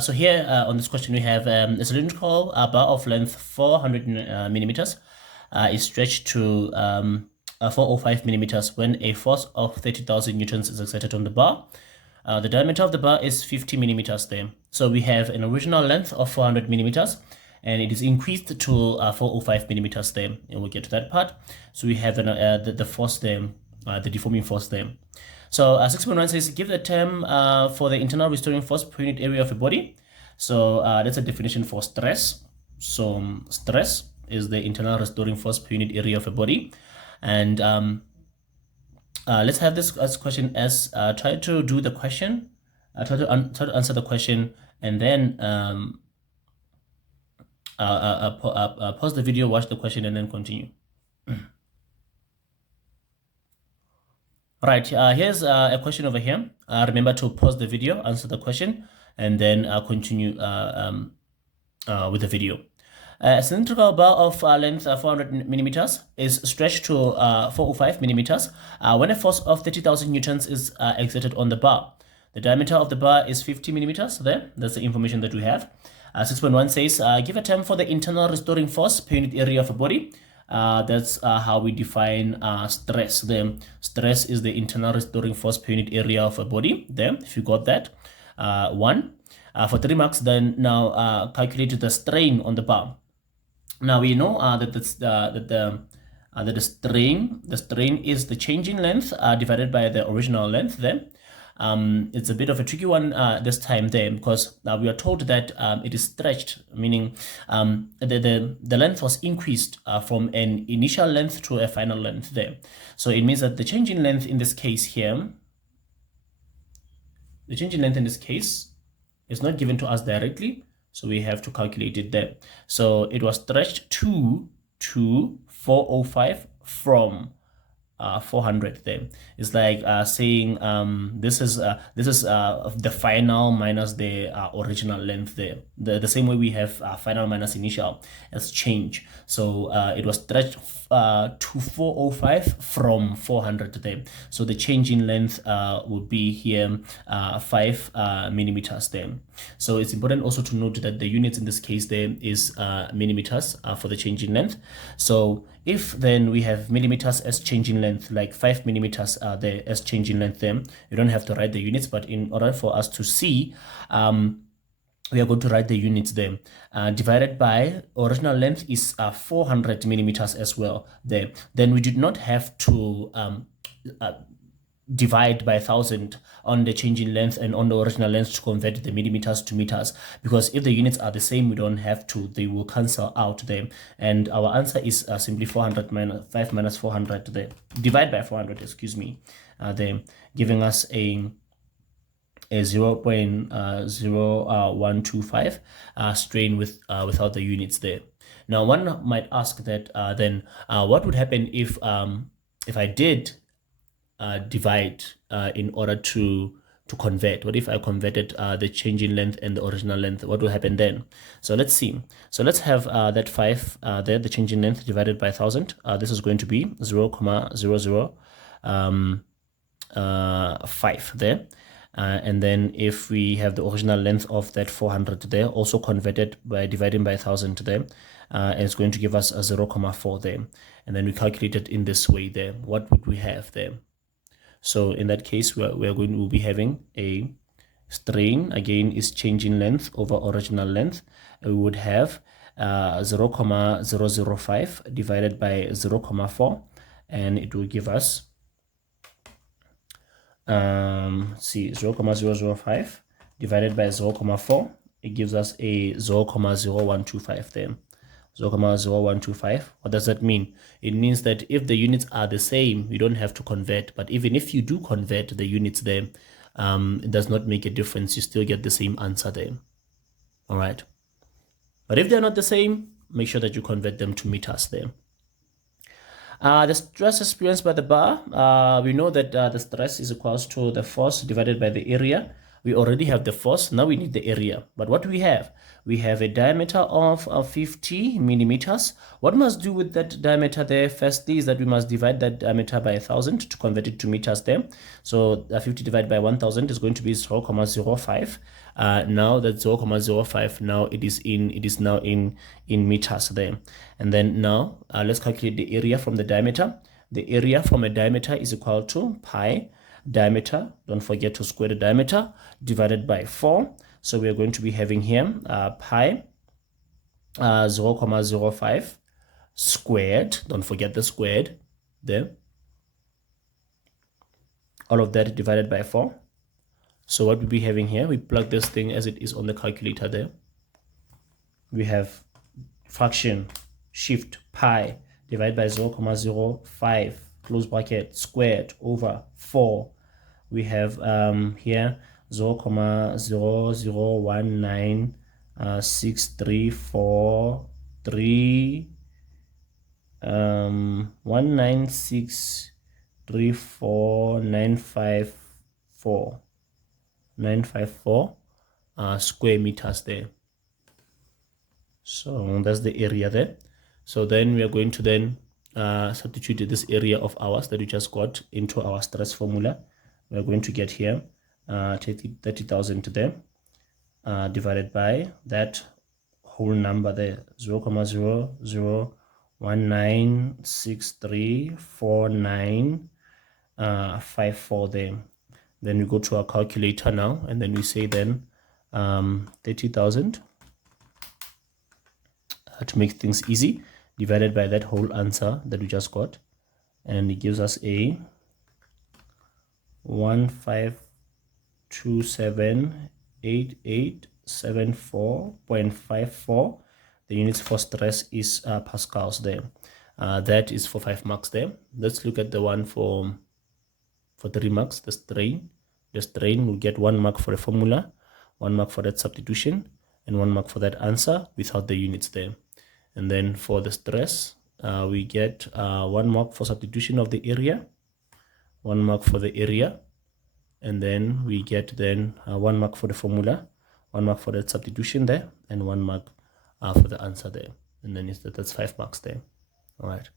So here on this question, we have a cylindrical bar of length 400 millimeters is stretched to 405 millimeters when a force of 30,000 newtons is exerted on the bar. The diameter of the bar is 50 millimeters there. So we have an original length of 400 millimeters and it is increased to 405 millimeters there. And we'll get to that part. So we have the force there, the deforming force there. So 6.1 says, give the term for the internal restoring force per unit area of a body. So that's a definition for stress. So stress is the internal restoring force per unit area of a body. And let's have this as question as try to do the question, try to answer the question, and then pause the video, watch the question, and then continue. Right, here's a question over here. Remember to pause the video, answer the question, and then continue with the video. A cylindrical bar of length 400 millimeters is stretched to 405 millimeters when a force of 30,000 newtons is exerted on the bar. The diameter of the bar is 50 millimeters there. That's the information that we have. 6.1 says, give a term for the internal restoring force per unit area of a body. That's how we define stress. The stress is the internal restoring force per unit area of a body there, if you got that. 1. For 3 marks, then now calculate the strain on the bar. Now we know that the strain is the change in length divided by the original length there. It's a bit of a tricky one this time there, because we are told that it is stretched, meaning the length was increased from an initial length to a final length there. So it means that the change in length in this case here, is not given to us directly, so we have to calculate it there. So it was stretched to 405 from 400 there. It's like saying this is the final minus the original length there. The same way we have final minus initial as change. So it was stretched to 405 from 400 there. So the change in length would be here 5 millimeters there. So it's important also to note that the units in this case there is millimeters for the change in length. So if then we have millimeters as change in length, like 5 millimeters there as change in length there, you don't have to write the units, but in order for us to see, we are going to write the units there. Divided by original length is 400 millimeters as well there. Then we did not have to divide by 1,000 on the change in length and on the original length to convert the millimeters to meters, because if the units are the same, we don't have to, they will cancel out there. And our answer is simply 400 minus 5 minus 400 there, divide by 400, excuse me, there, giving us a 0.0125 strain without the units there. Now one might ask that then what would happen if I did divide in order to convert? What if I converted the change in length and the original length? What will happen then? So let's see. So let's have that 5 there, the change in length divided by 1,000. This is going to be 0.0005 there. And then if we have the original length of that 400 there, also converted by dividing by 1,000 there, and it's going to give us a 0.4 there. And then we calculate it in this way there. What would we have there? So in that case, we'll be having a strain, again, is change in length over original length. We would have 0.005 divided by 0.4, and it will give us 0.005 divided by 0.4. It gives us a 0.0125 there. 0.0125. What does that mean? It means that if the units are the same, you don't have to convert. But even if you do convert the units there, it does not make a difference. You still get the same answer there. All right. But if they're not the same, make sure that you convert them to meters there. The stress experienced by the bar, we know that the stress is equals to the force divided by the area We already have the force. Now we need the area. But what we have a diameter of 50 millimeters. What we must do with that diameter there firstly is that we must divide that diameter by 1,000 to convert it to meters there. So 50 divided by 1,000 is going to be 0.05. Now that 0.05, now it is now in meters there. And then now let's calculate the area from the diameter. The area from a diameter is equal to pi diameter, don't forget to square the diameter, divided by 4. So we are going to be having here pi 0.05 squared, don't forget the squared there, all of that divided by 4. So what we'll be having here, we plug this thing as it is on the calculator there. We have fraction shift pi divided by 0.05 close bracket squared over 4. We have here 0.00196343 1963495 square meters there. So that's the area there. So then we are going to then substitute this area of ours that we just got into our stress formula. We are going to get here 30,000 there divided by that whole number there, 0.0019634954 there. Then we go to our calculator now, and then we say then 30,000 to make things easy, divided by that whole answer that we just got, and it gives us a 15278874.54. The units for stress is pascals there. That is for 5 marks there. Let's look at the one for 3 marks, the strain. The strain will get 1 mark for the formula, 1 mark for that substitution, and 1 mark for that answer without the units there. And then for the stress, we get 1 mark for substitution of the area, 1 mark for the area, and then we get then 1 mark for the formula, 1 mark for that substitution there, and 1 mark for the answer there. And then that's 5 marks there. All right.